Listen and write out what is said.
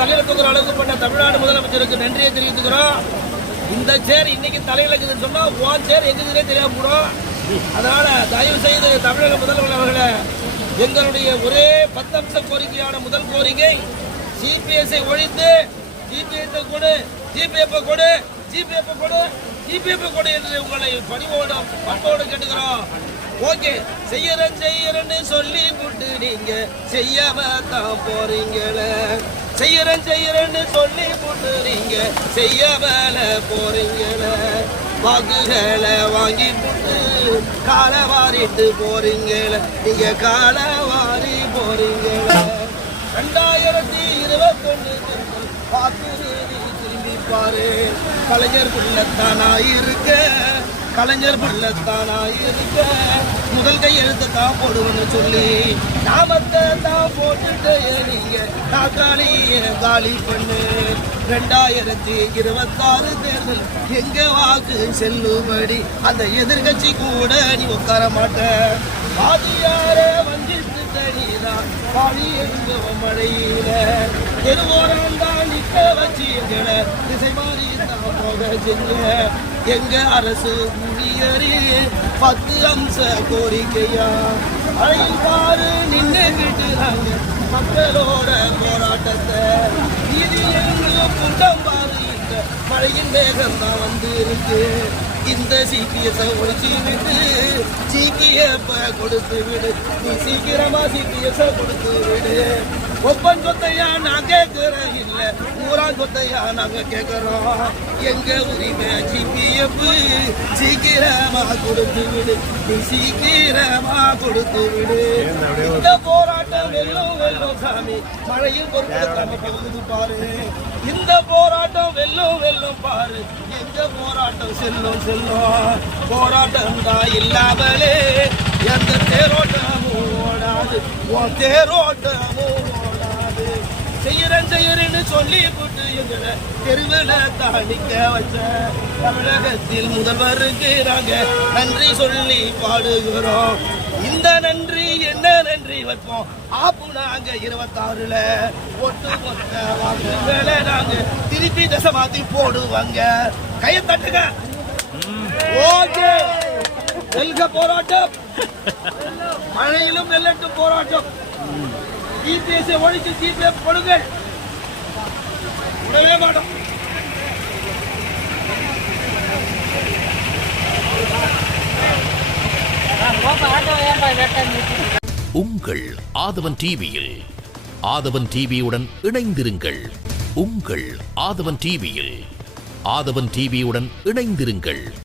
தலையில தூக்குற அளவுக்கு பண்ண தமிழ்நாடு முதலமைச்சருக்கு நன்றியை தெரிவித்துக்கிறோம். இந்த சேர் இன்னைக்கு தலையில இருக்குதுன்னு சொன்னா ஓன் சேர் எங்குதுன்னே தெரியாம போடும் அதனால தயவு செய்து தமிழக முதல்வர் அவர்களை எங்களுடைய ஒரே பத்தம்ச கோரிக்கையான முதல் கோரிக்கை சிபிஎஸ்ஐ ஒழித்து ஜிபிஎஸ் கொடு ஜிபிஎஃப் கொடு ஜிபிஎஃப் கொடு ஜிபிஎஃப் கொடு என்று உங்களை பணிவோடு பண்போடு கேட்டுக்கிறோம். ஓகே செய்யறேன் செய்யறேன்னு சொல்லி புட்டு நீங்க செய்யாம தான் போறீங்களே. செய்யறேன் செய்யறேன்னு சொல்லி புட்டு செய்ய வேலை போறீங்கள. வாக்குகளை வாங்கி புட்டு காலை வாரிட்டு போறீங்கள. நீங்க காலை வாரி போறீங்களே. ரெண்டாயிரத்தி இருபத்தொன்னு பார்த்து திரும்பி பாரு. கலைஞர் புள்ளத்தானா இருக்க. கலைஞர் புள்ளத்தானா இருக்க முதல் கையெழுத்து தான் போடுவோம்னு சொல்லி நாமத்தை தான் போட்டுட்டு நீங்க நாக்காளிய காலி பண்ணு. ரெண்டாயிரத்தி இருபத்தாறு தேர்தல் எங்க வாக்கு செல்லுபடி? அந்த எதிர்கட்சி கூட நீ உட்கார மாட்ட. பாதியார வஞ்சித்து தனிதான் பாடி எங்க மழையில. தெருவோரம் தான் நிக்க வச்சு எங்களை திசை மாறி தான் போக செஞ்ச எங்க அரசு ஊழியரே பத்து அம்ச கோரிக்கையா? அழையில் பாரு நின்று விட்டுறாங்க மக்களோட போராட்டத்தை. இது எங்க கூட்டம் பாரு இந்த மழையின் வேகம் தான் வந்து இருக்கு இந்த சிபிஎஸ் ஒழிச்சு விட்டு சிபிஎஃப் கொடுத்து விடு. நீ சீக்கிரமா சிபிஎஸ் கொடுத்து விடு. ஒப்பன் சொத்தையா நான் கேட்கிறேன். இல்ல ஊரான் சொத்தையா நாங்க கேட்கிறோம். எங்க உரிமை? சிபிஎஃப் சீக்கிரமா கொடுத்து விடு. நீ சீக்கிரமா கொடுத்து விடு. இந்த போராட்டம் வெல்லும் வெல்லும் சாமி. மழையில் பொறுப்பு பாரு. இந்த போராட்டம் வெல்லும் வெல்லும் பாரு. எங்க போராட்டம் செல்லும் செல்லும்? போராட்டம் தான் இல்லாமலே எந்த தேரோட்டமும் ஓடாது. தேரோட்டமும் ஓடாது செய்யறேன் செய்யறேன்னு சொல்லி போட்டு எங்களை தெருவில் தாணிக்க வச்ச தமிழகத்தில் முதல்வர் நாங்க நன்றி சொல்லி பாடுகிறோம். இந்த நன்றி என்ன நன்றி வைப்போம்? ஆப்பு நாங்க இருபத்தாறுல ஒட்டு மொத்த வாக்குகளை நாங்க திருப்பி தசை மாத்தி போடுவாங்க. கையை தட்டுங்க. ஓகே. வெல்க போராட்டம். மழையிலும் வெள்ளட்டும் போராட்டம். ஜிபிஎஸ் ஒழிச்சு ஜிபிஎஃப் கொடுங்கள் விடவே மாட்டோம். உங்கள் ஆதவன் டிவியில் ஆதவன் டிவியுடன் இணைந்திருங்கள். உங்கள் ஆதவன் டிவியில் ஆதவன் டிவியுடன் இணைந்திருங்கள்.